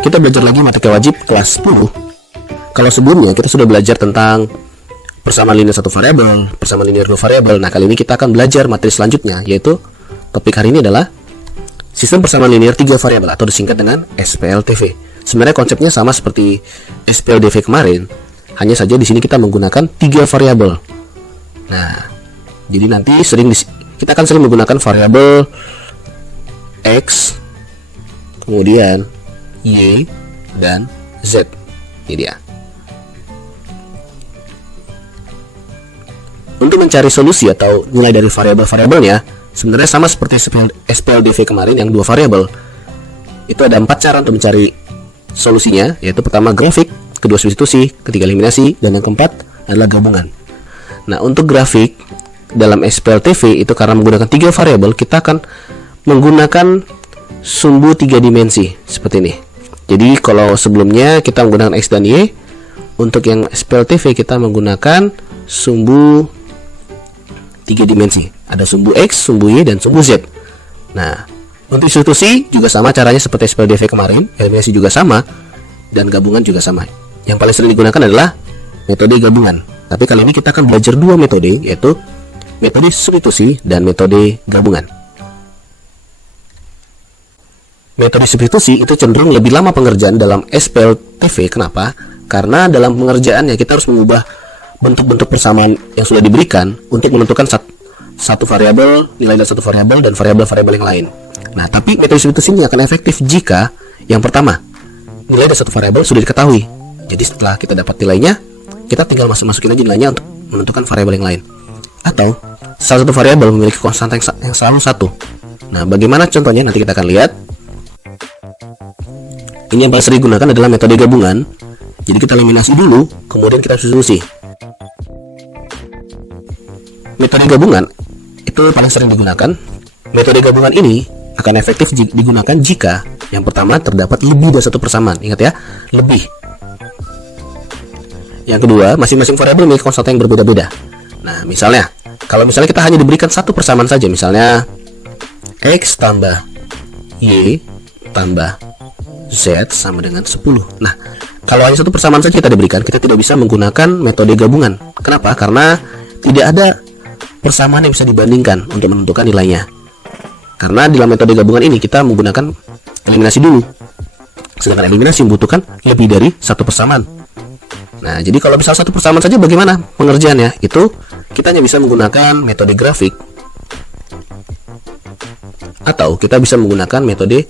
kita belajar lagi matematika wajib kelas 10. Kalau sebelumnya kita sudah belajar tentang persamaan linear satu variabel, persamaan linear dua variabel. Nah, kali ini kita akan belajar materi selanjutnya, yaitu topik hari ini adalah sistem persamaan linear 3 variabel atau disingkat dengan SPLTV. Sebenarnya konsepnya sama seperti SPLDV kemarin, hanya saja di sini kita menggunakan 3 variabel. Nah, jadi nanti kita akan sering menggunakan variabel X, kemudian Y, dan Z. Ini dia. Untuk mencari solusi atau nilai dari variabel-variabelnya, sebenarnya sama seperti SPLDV kemarin yang 2 variabel. Itu ada 4 cara untuk mencari solusinya, yaitu pertama grafik, kedua substitusi, ketiga eliminasi, dan yang keempat adalah gabungan. Nah, untuk grafik dalam SPLTV itu karena menggunakan 3 variabel, kita akan menggunakan sumbu 3 dimensi seperti ini. Jadi kalau sebelumnya kita menggunakan X dan Y, untuk yang SPLTV kita menggunakan sumbu 3 dimensi. Ada sumbu X, sumbu Y, dan sumbu Z. Nah, untuk substitusi juga sama caranya seperti SPLDV kemarin, eliminasi juga sama, dan gabungan juga sama. Yang paling sering digunakan adalah metode gabungan. Tapi kali ini kita akan belajar 2 metode, yaitu metode substitusi dan metode gabungan. Metode substitusi itu cenderung lebih lama pengerjaan dalam SPLTV. Kenapa? Karena dalam pengerjaannya kita harus mengubah bentuk-bentuk persamaan yang sudah diberikan untuk menentukan satu variabel, nilai dari satu variabel, dan variabel-variabel yang lain. Nah, tapi metode substitusi ini akan efektif jika yang pertama, nilai dari satu variabel sudah diketahui. Jadi setelah kita dapat nilainya, kita tinggal masukin aja nilainya untuk menentukan variabel yang lain. Atau salah satu variabel memiliki konstanta yang selalu 1. Nah, bagaimana contohnya nanti kita akan lihat. Ini yang paling sering digunakan adalah metode gabungan. Jadi kita eliminasi dulu, kemudian kita substitusi. Metode gabungan itu paling sering digunakan. Metode gabungan ini akan efektif digunakan jika yang pertama terdapat lebih dari satu persamaan. Ingat ya, lebih. Yang kedua, masing-masing variabel memiliki konstanta yang berbeda-beda. Nah, kalau misalnya kita hanya diberikan satu persamaan saja, misalnya X tambah Y tambah Z sama dengan 10. Nah, kalau hanya satu persamaan saja kita diberikan, kita tidak bisa menggunakan metode gabungan. Kenapa? Karena tidak ada persamaan yang bisa dibandingkan untuk menentukan nilainya. Karena dalam metode gabungan ini kita menggunakan eliminasi dulu. Sedangkan eliminasi membutuhkan lebih dari satu persamaan. Nah, jadi kalau bisa satu persamaan saja bagaimana pengerjaannya? Itu kita hanya bisa menggunakan metode grafik, atau kita bisa menggunakan metode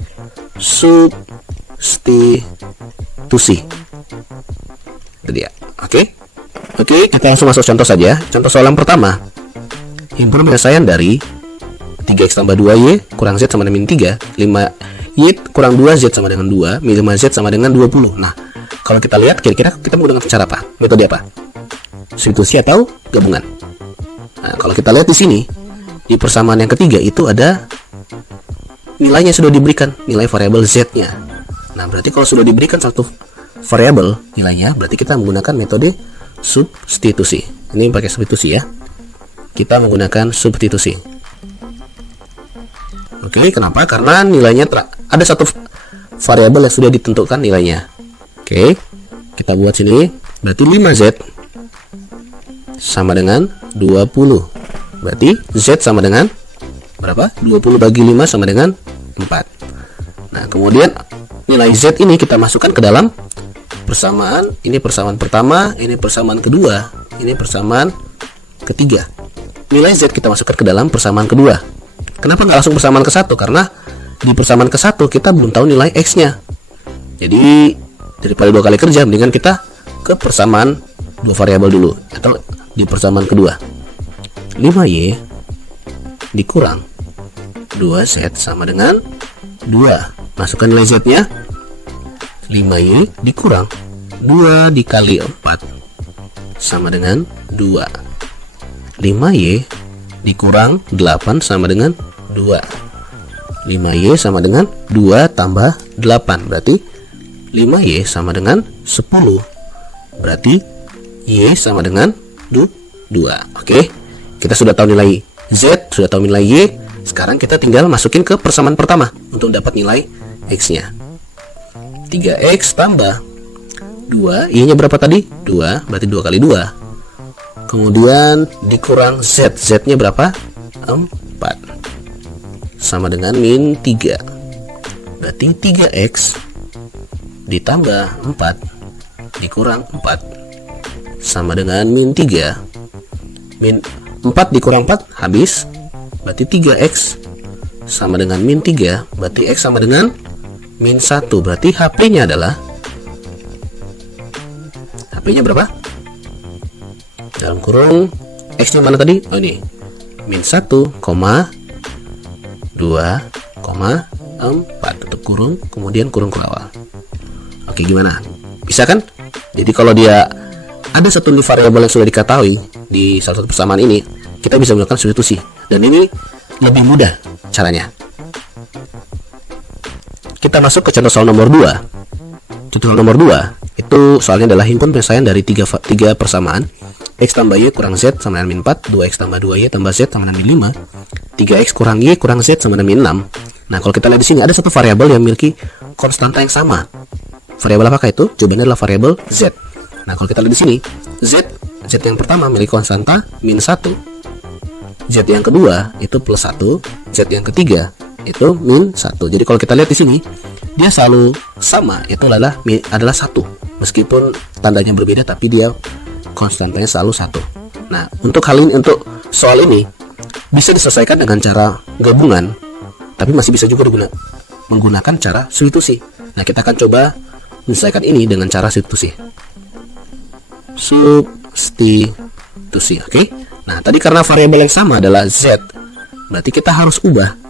substitusi. Itu dia. Oke, kita langsung masuk contoh saja. Contoh soal yang pertama. Himpunan penyelesaian dari 3x tambah 2y kurang z sama dengan 3, 5y kurang 2z sama dengan 2, 5z sama dengan 20. Nah, kalau kita lihat kira-kira kita menggunakan cara apa? Metode apa? Substitusi atau gabungan? Nah, kalau kita lihat di sini, di persamaan yang ketiga itu ada nilainya sudah diberikan, nilai variabel z-nya. Nah, berarti kalau sudah diberikan satu variabel nilainya, berarti kita menggunakan metode substitusi. Ini pakai substitusi ya. Kita menggunakan substitusi. Oke, kenapa? Karena nilainya ada satu variabel yang sudah ditentukan nilainya. Oke, kita buat sini. Berarti 5z sama dengan 20. Berarti z sama dengan berapa? 20 bagi 5 sama dengan 4. Nah, kemudian nilai z ini kita masukkan ke dalam persamaan. Ini persamaan pertama, ini persamaan kedua, ini persamaan ketiga. Nilai z kita masukkan ke dalam persamaan kedua. Kenapa nggak langsung persamaan ke satu? Karena di persamaan ke satu kita belum tahu nilai x-nya. Jadi daripada 2 kali kerja, mendingan kita ke persamaan 2 variabel dulu, atau di persamaan kedua. 5y dikurang 2z sama dengan 2. Masukkan nilai z-nya. 5y dikurang 2 dikali 4 sama dengan 2. 5y dikurang 8 sama dengan 2. 5y sama dengan 2 tambah 8. Berarti 5y sama dengan 10. Berarti y sama dengan 2. Oke, kita sudah tahu nilai z, sudah tahu nilai y. Sekarang kita tinggal masukin ke persamaan pertama untuk dapat nilai x-nya. 3x tambah 2, y nya berapa tadi? 2, berarti 2 kali 2. Kemudian dikurang z, z nya berapa? 4, sama dengan min 3. Berarti 3x ditambah 4 dikurang 4 sama dengan min 3. Min 4 dikurang 4 habis, berarti 3x sama dengan min 3, berarti x sama dengan min 1. Berarti HP-nya adalah, HP-nya berapa? Dalam kurung x-nya mana tadi? Oh ini, min 1, 2, 4, tutup kurung, kemudian kurung ke awal. Oke, gimana? Bisa kan? Jadi kalau dia ada satu variabel yang sudah diketahui di salah satu persamaan ini, kita bisa melakukan substitusi. Dan ini lebih mudah caranya. Kita masuk ke contoh soal nomor 2. Contoh soal nomor 2 itu soalnya adalah himpun penyelesaian dari tiga persamaan. X tambah y kurang z sama dengan min 4, 2x tambah 2y tambah z sama dengan min 5, 3x kurang y kurang z sama dengan min 6. Nah, kalau kita lihat di sini ada satu variabel yang memiliki konstanta yang sama. Variabel apakah itu? Jawabannya adalah variabel z. Nah, kalau kita lihat di sini, z yang pertama memiliki konstanta min 1, z yang kedua itu plus 1, z yang ketiga itu min 1. Jadi kalau kita lihat di sini, dia selalu sama, itu adalah 1. Meskipun tandanya berbeda, tapi dia konstantanya selalu 1. Nah, untuk hal ini, untuk soal ini bisa diselesaikan dengan cara gabungan, tapi masih bisa juga menggunakan cara substitusi. Nah, kita akan coba menyelesaikan ini dengan cara substitusi. Substitusi, oke? Nah, tadi karena variabel yang sama adalah z, berarti kita harus ubah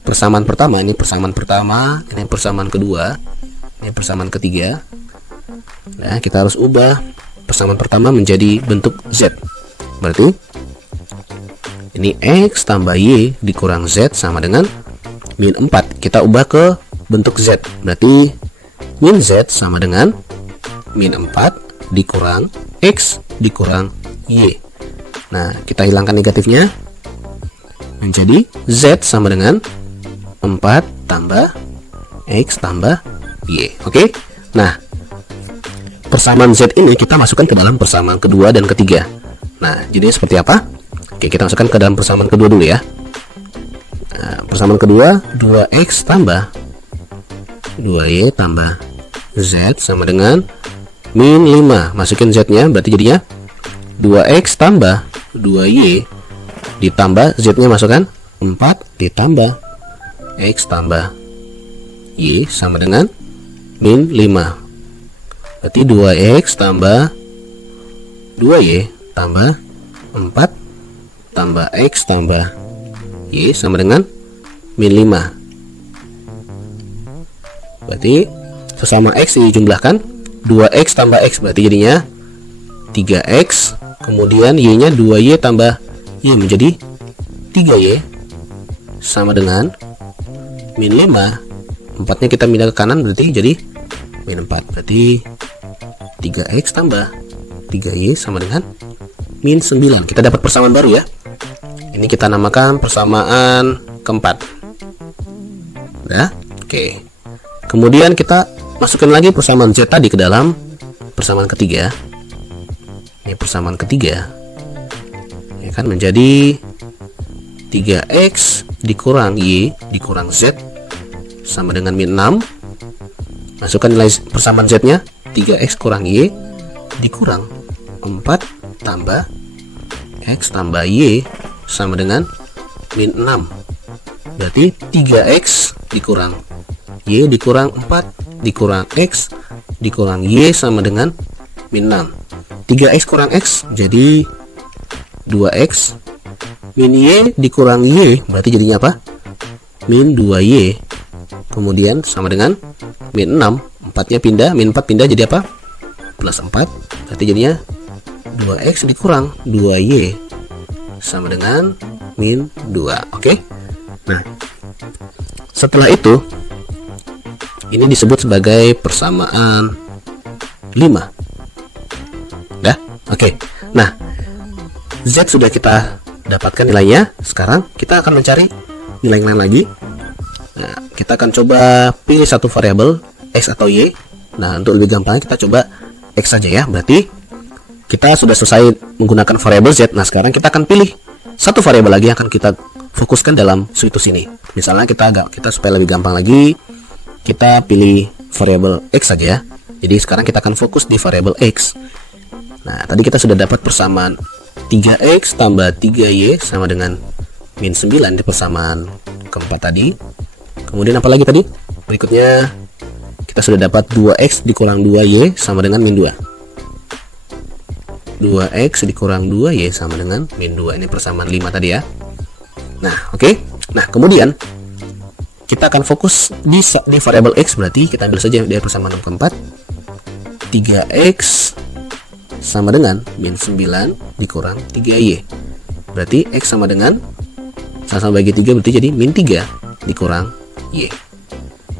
persamaan pertama, ini persamaan pertama, ini persamaan kedua, ini persamaan ketiga. Nah, kita harus ubah persamaan pertama menjadi bentuk z. Berarti ini x tambah y dikurang z sama dengan min 4. Kita ubah ke bentuk z. Berarti min z sama dengan min 4 dikurang x dikurang y. Nah, kita hilangkan negatifnya, menjadi z sama dengan 4 tambah x tambah y. Oke. Nah, persamaan z ini kita masukkan ke dalam persamaan kedua dan ketiga. Nah, jadi seperti apa? Oke, kita masukkan ke dalam persamaan kedua dulu ya. Nah, persamaan kedua, 2x tambah 2y tambah z sama dengan min 5. Masukin z-nya, berarti jadinya 2x tambah 2y ditambah z-nya masukkan 4 ditambah x tambah y sama dengan min 5. Berarti 2x tambah 2y tambah 4 tambah x tambah y sama dengan min 5. Berarti sesama x dijumlahkan, 2x tambah x berarti jadinya 3x, kemudian y nya 2y tambah y menjadi 3y sama dengan min 5. 4 nya kita pindah ke kanan berarti jadi min 4. Berarti 3x tambah 3y sama dengan min 9. Kita dapat persamaan baru ya. Ini kita namakan persamaan keempat. Nah, oke. Kemudian kita masukkan lagi persamaan z tadi ke dalam persamaan ketiga. Ini persamaan ketiga, ya kan, menjadi 3x dikurang y dikurang z sama dengan min 6. Masukkan nilai persamaan z nya, 3x kurang y dikurang 4 tambah x tambah y sama dengan min 6. Berarti 3x dikurang y dikurang 4 dikurang x dikurang y sama dengan min 6. 3x kurang x jadi 2x, min y dikurang y berarti jadinya apa? Min 2y, kemudian sama dengan min 6. 4 nya pindah, min 4 pindah jadi apa? Plus 4, berarti jadinya 2x dikurang 2y sama dengan min 2. Oke. Nah, setelah itu ini disebut sebagai persamaan 5. Dah? Oke. Nah, z sudah kita dapatkan nilainya. Sekarang kita akan mencari nilai yang lain lagi. Nah, kita akan coba pilih satu variabel X atau Y. Nah, untuk lebih gampangnya kita coba X saja ya. Berarti kita sudah selesai menggunakan variabel Z. Nah, sekarang kita akan pilih satu variabel lagi yang akan kita fokuskan dalam situs ini. Misalnya kita supaya lebih gampang lagi, kita pilih variabel X saja ya. Jadi sekarang kita akan fokus di variabel X. Nah, tadi kita sudah dapat persamaan 3X tambah 3Y sama dengan min 9 di persamaan keempat tadi. Kemudian apa lagi tadi? Berikutnya kita sudah dapat 2X dikurang 2Y sama dengan min 2. 2X dikurang 2Y sama dengan min 2. Ini persamaan 5 tadi ya. Nah, oke. Nah, kemudian kita akan fokus di variabel X. Berarti kita ambil saja dari persamaan 6 keempat. 3X sama dengan min 9 dikurang 3Y. Berarti X sama dengan sama-sama bagi 3, berarti jadi min 3 dikurang Y.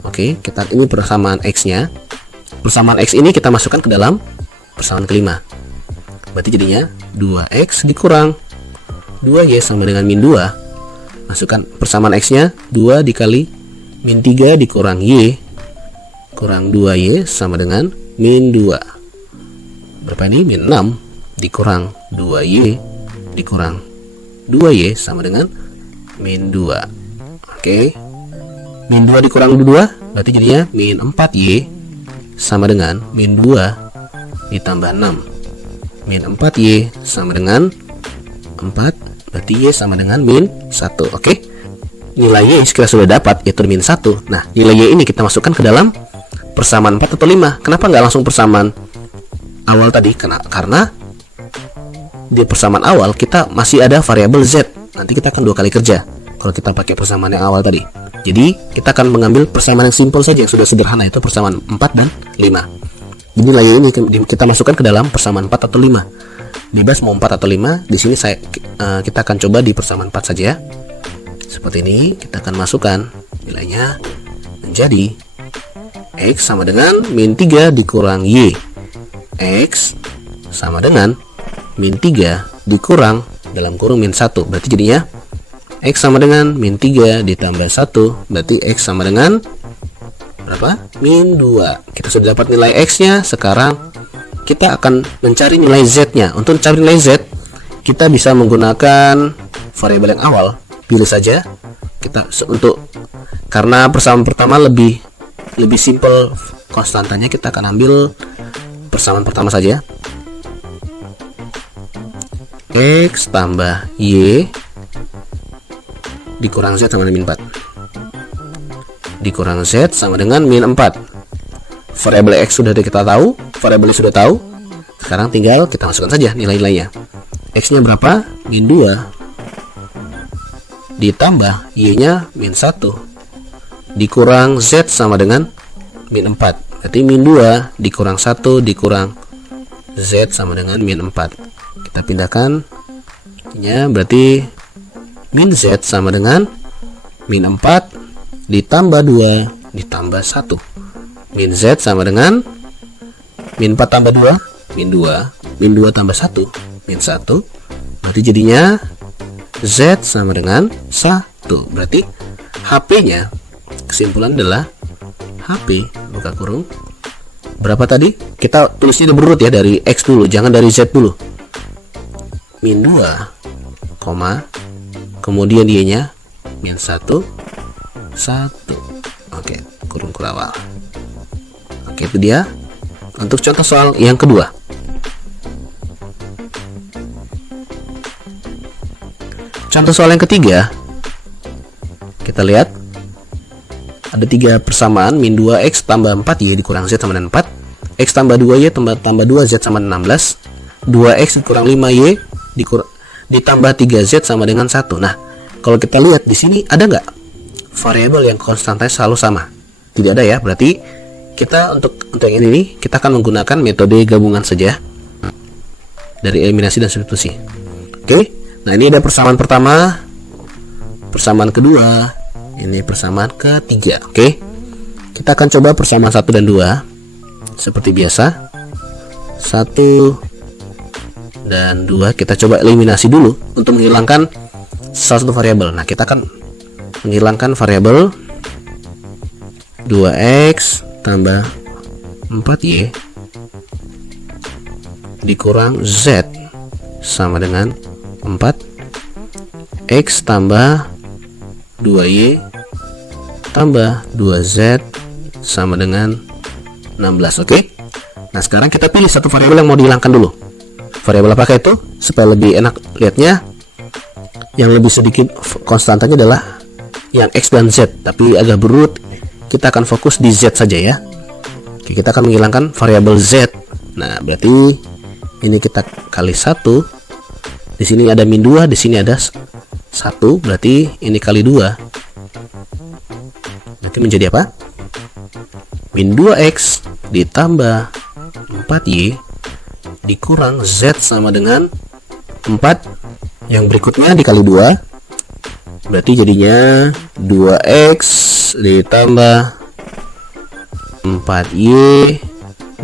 Oke, ini persamaan X nya. Persamaan X ini kita masukkan ke dalam persamaan kelima. Berarti jadinya 2X dikurang 2Y sama dengan min 2. Masukkan persamaan X nya, 2 dikali min 3 dikurang Y kurang 2Y sama dengan min 2. Berapa ini? Min 6 dikurang 2Y dikurang 2Y sama dengan min 2. Oke. Min 2 dikurang 2 berarti jadinya min 4Y sama dengan min 2 ditambah 6. Min 4Y sama dengan 4, berarti Y sama dengan min 1. Oke. Nilai Y kita sudah dapat, yaitu min 1. Nah, nilai Y ini kita masukkan ke dalam persamaan 4 atau 5. Kenapa nggak langsung persamaan awal tadi? Karena di persamaan awal kita masih ada variabel Z. Nanti kita akan 2 kali kerja kalau kita pakai persamaan yang awal tadi. Jadi kita akan mengambil persamaan yang simpel saja, yang sudah sederhana, itu persamaan 4 dan 5. Jadi nilai Y ini kita masukkan ke dalam persamaan 4 atau 5. Bebas mau 4 atau 5. Di sini kita akan coba di persamaan 4 saja ya. Seperti ini, kita akan masukkan nilainya menjadi X sama dengan min 3 dikurang Y. X sama dengan min 3 dikurang dalam kurung min 1. Berarti jadinya X sama dengan min 3 ditambah 1. Berarti X sama dengan berapa? Min 2. Kita sudah dapat nilai X nya. Sekarang kita akan mencari nilai Z nya. Untuk mencari nilai Z, kita bisa menggunakan variabel yang awal. Pilih saja kita karena persamaan pertama lebih simpel konstantanya, kita akan ambil persamaan pertama saja. X tambah Y dikurang Z sama dengan min 4 dikurang Z sama dengan min 4. Variabel X sudah kita tahu, variabel Y sudah tahu. Sekarang tinggal kita masukkan saja nilai-nilainya. X nya berapa? Min 2 ditambah Y nya min 1 dikurang Z sama dengan min 4. Berarti min 2 dikurang 1 dikurang Z sama dengan min 4. Kita pindahkan nya, berarti min Z sama dengan min 4 ditambah 2 ditambah 1. Min Z sama dengan min 4 tambah 2 min 2 min 2 tambah 1 min 1. Berarti jadinya Z sama dengan 1. Berarti HP nya, kesimpulan adalah HP buka kurung berapa tadi? Kita tulisnya berurut ya, dari X dulu, jangan dari Z dulu. Min 2, kemudian Y nya min 1 1. Oke, kurung kurawal. Oke, itu dia untuk contoh soal yang kedua. Contoh soal yang ketiga, kita lihat ada 3 persamaan. Min 2X tambah 4Y dikurang Z sama dengan 4. X tambah 2Y tambah 2Z sama dengan 16. 2X dikurang 5Y ditambah 3Z sama dengan 1. Nah, kalau kita lihat di sini ada nggak variabel yang konstantanya selalu sama? Tidak ada ya. Berarti kita untuk yang ini kita akan menggunakan metode gabungan saja dari eliminasi dan substitusi. Oke. Nah, ini ada persamaan pertama, persamaan kedua, ini persamaan ketiga. Oke. Kita akan coba persamaan 1 dan 2 seperti biasa. 1 dan 2 kita coba eliminasi dulu untuk menghilangkan salah satu variabel. Nah, kita akan menghilangkan variabel 2X tambah 4Y dikurang Z sama dengan 4. X tambah 2Y tambah 2Z sama dengan 16. Oke. Nah, sekarang kita pilih satu variabel yang mau dihilangkan dulu. Variabel apakah itu? Supaya lebih enak lihatnya, yang lebih sedikit konstantanya adalah yang X dan Z, tapi agak berurut. Kita akan fokus di Z saja ya. Oke, kita akan menghilangkan variabel Z. Nah, berarti ini kita kali 1. Di sini ada min 2, di sini ada 1, berarti ini kali 2. Nanti menjadi apa? Min 2X ditambah 4Y dikurang Z sama dengan 4. Yang berikutnya dikali 2, berarti jadinya 2X ditambah 4Y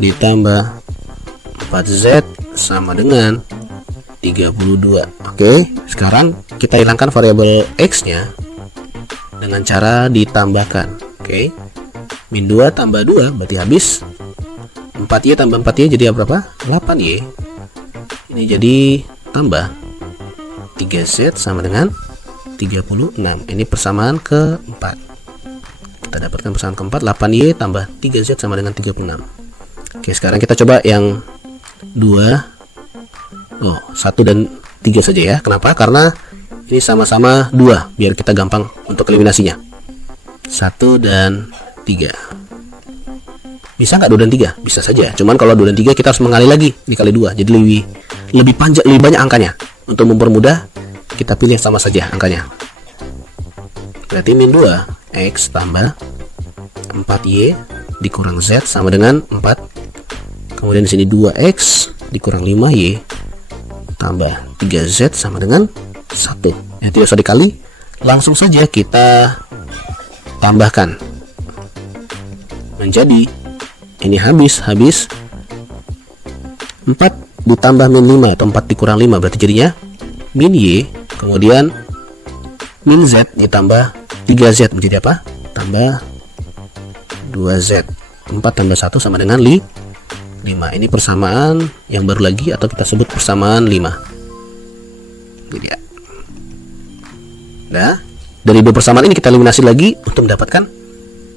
ditambah 4Z sama dengan 32. Oke, sekarang kita hilangkan variabel X nya dengan cara ditambahkan. Oke, min 2 tambah 2 berarti habis. 4Y tambah 4Y jadi berapa? 8Y. Ini jadi tambah 3Z sama dengan 36. Ini persamaan keempat. Kita dapatkan persamaan keempat, 8Y tambah 3Z sama dengan 36. Oke, sekarang kita coba yang 1 dan 3 saja ya. Kenapa? Karena ini sama-sama 2, biar kita gampang untuk eliminasinya. 1 dan 3. Bisa nggak 2 dan 3? Bisa saja. Cuman kalau 2 dan 3 kita harus mengali lagi dikali 2. Jadi lebih panjang, lebih banyak angkanya. Untuk mempermudah, kita pilih yang sama saja angkanya. Berarti min 2X tambah 4Y dikurang Z sama dengan 4. Kemudian di sini 2X dikurang 5Y tambah 3Z sama dengan 1. Ya, tidak usah dikali, langsung saja kita tambahkan. Menjadi ini habis 4 ditambah min 5 atau 4 dikurang 5 berarti jadinya min Y, kemudian min Z ditambah 3Z menjadi apa? Tambah 2Z. 4 tambah 1 sama dengan 5. Ini persamaan yang baru lagi, atau kita sebut persamaan 5. Jadi ya. Nah, dari dua persamaan ini kita eliminasi lagi untuk mendapatkan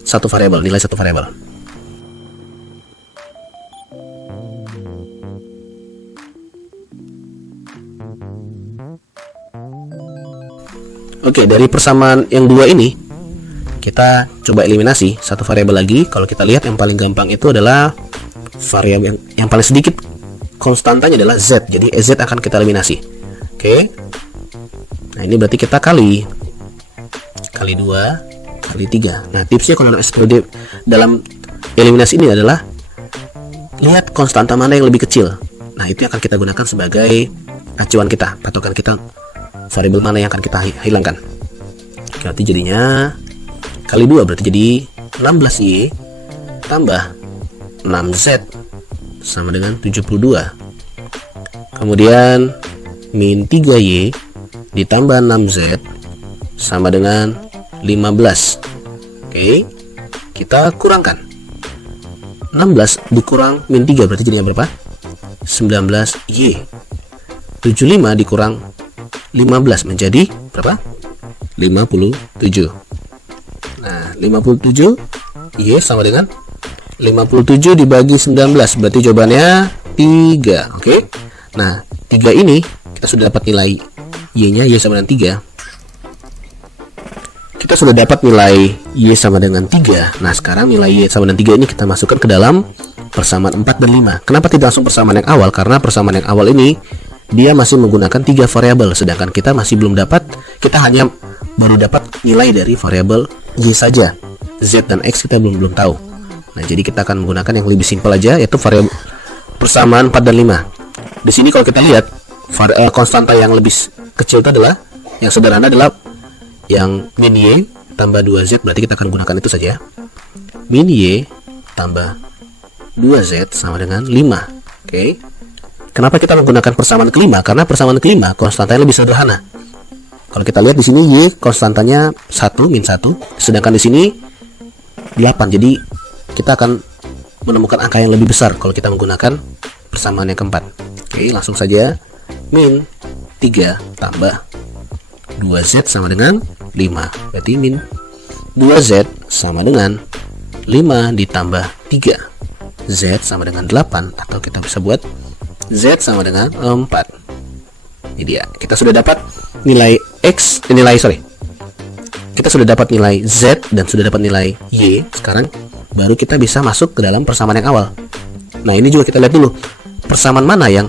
satu variabel, nilai satu variabel. Oke, dari persamaan yang dua ini kita coba eliminasi satu variabel lagi. Kalau kita lihat yang paling gampang itu adalah variabel yang paling sedikit konstantanya adalah Z. Jadi Z akan kita eliminasi. Oke. Nah, ini berarti kita kali 2 kali 3. Nah, tipsnya kalau dalam eliminasi ini adalah lihat konstanta mana yang lebih kecil. Nah, itu akan kita gunakan sebagai acuan kita, patokan kita, variabel mana yang akan kita hilangkan. Berarti jadinya kali 2 berarti jadi 16Y tambah 6Z sama dengan 72. Kemudian min 3Y ditambah 6Z sama dengan 15. Oke, kita kurangkan. 16 dikurang min 3 berarti jadinya berapa? 19Y. 75 dikurang 15 menjadi berapa? 57. Nah, 57 Y sama dengan 57 dibagi 19 berarti jawabannya 3. Oke. Nah, 3 ini kita sudah dapat nilai Y-nya, Y sama dengan 3. Kita sudah dapat nilai Y sama dengan 3. Nah, sekarang nilai Y sama dengan 3 ini kita masukkan ke dalam persamaan 4 dan 5. Kenapa tidak langsung persamaan yang awal? Karena persamaan yang awal ini dia masih menggunakan 3 variabel, sedangkan kita masih belum dapat, kita hanya baru dapat nilai dari variabel Y saja. Z dan X kita belum tahu. Nah, jadi kita akan menggunakan yang lebih simpel aja, yaitu variabel persamaan 4 dan 5. Di sini kalau kita lihat konstanta yang lebih kecil itu adalah, yang sederhana adalah yang min Y tambah 2Z, berarti kita akan gunakan itu saja. Min Y tambah 2Z sama dengan 5. Oke. Kenapa kita menggunakan persamaan kelima? Karena persamaan kelima konstantanya lebih sederhana. Kalau kita lihat di sini Y konstantanya 1 min 1, sedangkan di sini 8. Jadi kita akan menemukan angka yang lebih besar kalau kita menggunakan persamaan yang keempat. Oke, langsung saja. Min 3 tambah 2Z sama dengan 5. Berarti min 2Z sama dengan 5 ditambah 3. Z sama dengan 8, atau kita bisa buat Z sama dengan 4. Ini dia. Kita sudah dapat nilai kita sudah dapat nilai Z dan sudah dapat nilai Y. Sekarang baru kita bisa masuk ke dalam persamaan yang awal. Nah, ini juga kita lihat dulu persamaan mana yang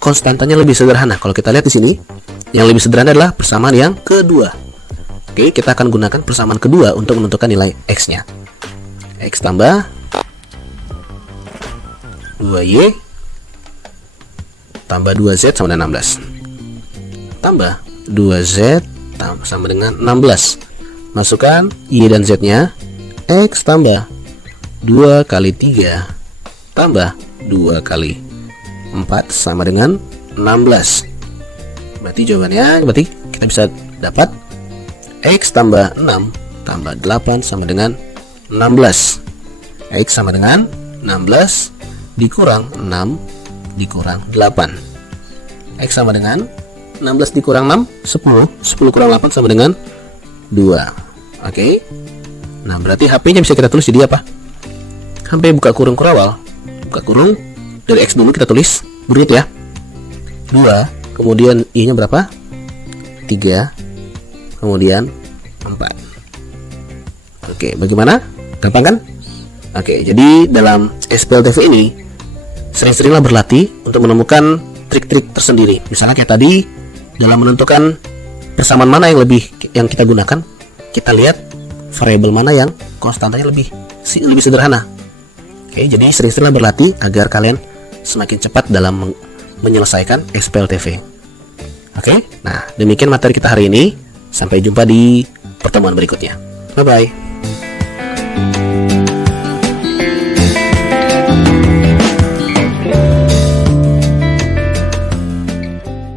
konstantanya lebih sederhana. Kalau kita lihat di sini, yang lebih sederhana adalah persamaan yang kedua. Oke, kita akan gunakan persamaan kedua untuk menentukan nilai X-nya. X tambah 2Y tambah 2Z sama dengan 16. Tambah 2Z sama dengan 16. Masukkan Y dan Z-nya. X tambah 2 kali 3 tambah 2 kali 4 sama dengan 16. Berarti jawabannya, kita bisa dapat X tambah 6 tambah 8 sama dengan 16. X sama dengan 16 dikurang 6 dikurang 8. X sama dengan 16 dikurang 6, 10. 10 kurang 8 sama dengan 2. Oke. Nah, berarti HP-nya bisa kita tulis jadi apa? HP buka kurung kurawal. Buka kurung, dari X dulu kita tulis berurut ya. 2, kemudian Y-nya berapa? 3, kemudian 4. Oke, bagaimana? Gampang kan? Oke, jadi dalam SPLTV ini sering-seringlah berlatih untuk menemukan trik-trik tersendiri. Misalnya kayak tadi, dalam menentukan persamaan mana yang kita gunakan, kita lihat variabel mana yang konstantanya lebih sederhana. Oke, jadi sering-seringlah berlatih agar kalian semakin cepat dalam menyelesaikan SPLTV. Oke, nah demikian materi kita hari ini. Sampai jumpa di pertemuan berikutnya. Bye-bye.